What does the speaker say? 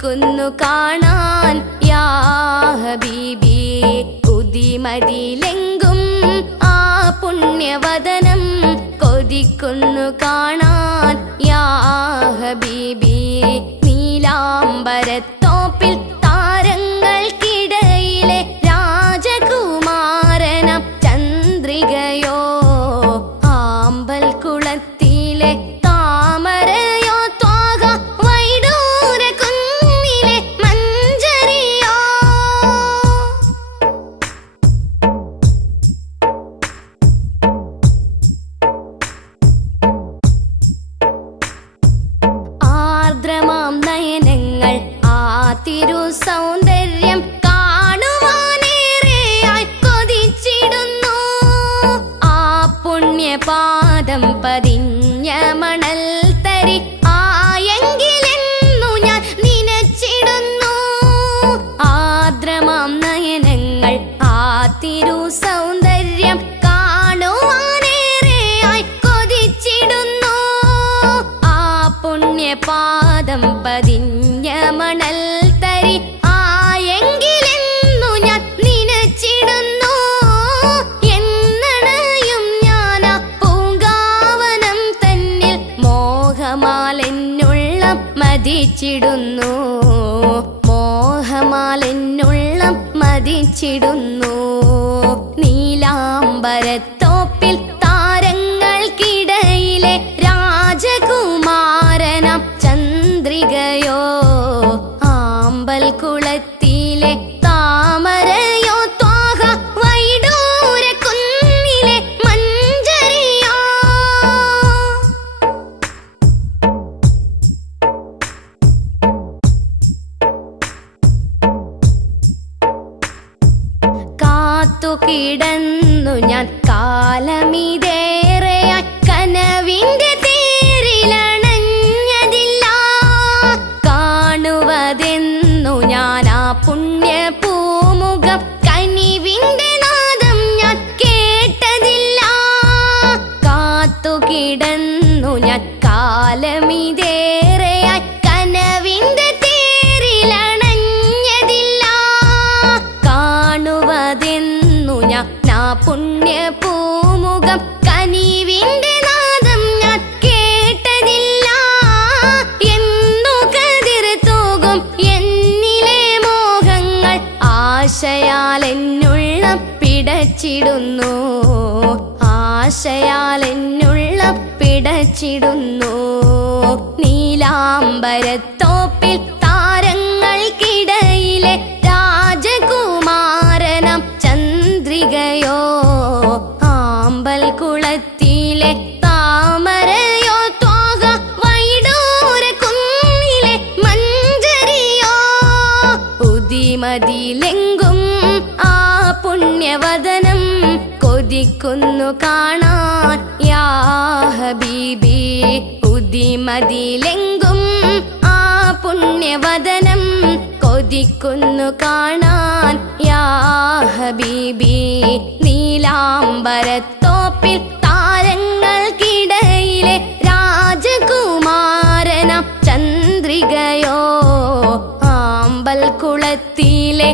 കൊതിക്കുന്നു കാണാൻ യാ ഹബീബി. ഉദിമതിലെങ്കും ആ പുണ്യവദനം കൊതിക്കുന്നു കാണാൻ യാ ഹബീബി. നീലാംബരത്തോപ്പിൽ vírus são de... മതിച്ചിടുന്നു. മോഹമാലെന്നുള്ള മതിച്ചിടുന്നു. നീലാംബരത്തോപ്പിൽ താരങ്ങൾക്കിടയിലെ രാജകുമാരനം ചന്ദ്രികയോ കിടന്നു ഞാൻ കാലമിതേറെയായി പുണ്യ പൂമുഖം കനിവിന്റെ നാദം ഞാൻ കേട്ടതില്ല. എന്നു കതിർ തൂകും എന്നിലെ മോഹങ്ങൾ ആശയാൽ എന്നുള്ള പിടച്ചിടുന്നു. ആശയാൽ എന്നുള്ള പിടച്ചിടുന്നു. നീലാംബരത്തോപ്പിൽ കൊതിക്കുന്നു കാണാൻ യാ ഹബീബി. ഉദിമതിലെങ്കും ആ പുണ്യവദനം കൊതിക്കുന്നു കാണാൻ യാ ഹബീബി. നീലാംബരത്തോപ്പിൽ താരങ്ങൾക്കിടയിലെ രാജകുമാരനം ചന്ദ്രികയോ. ആമ്പൽ കുളത്തിലെ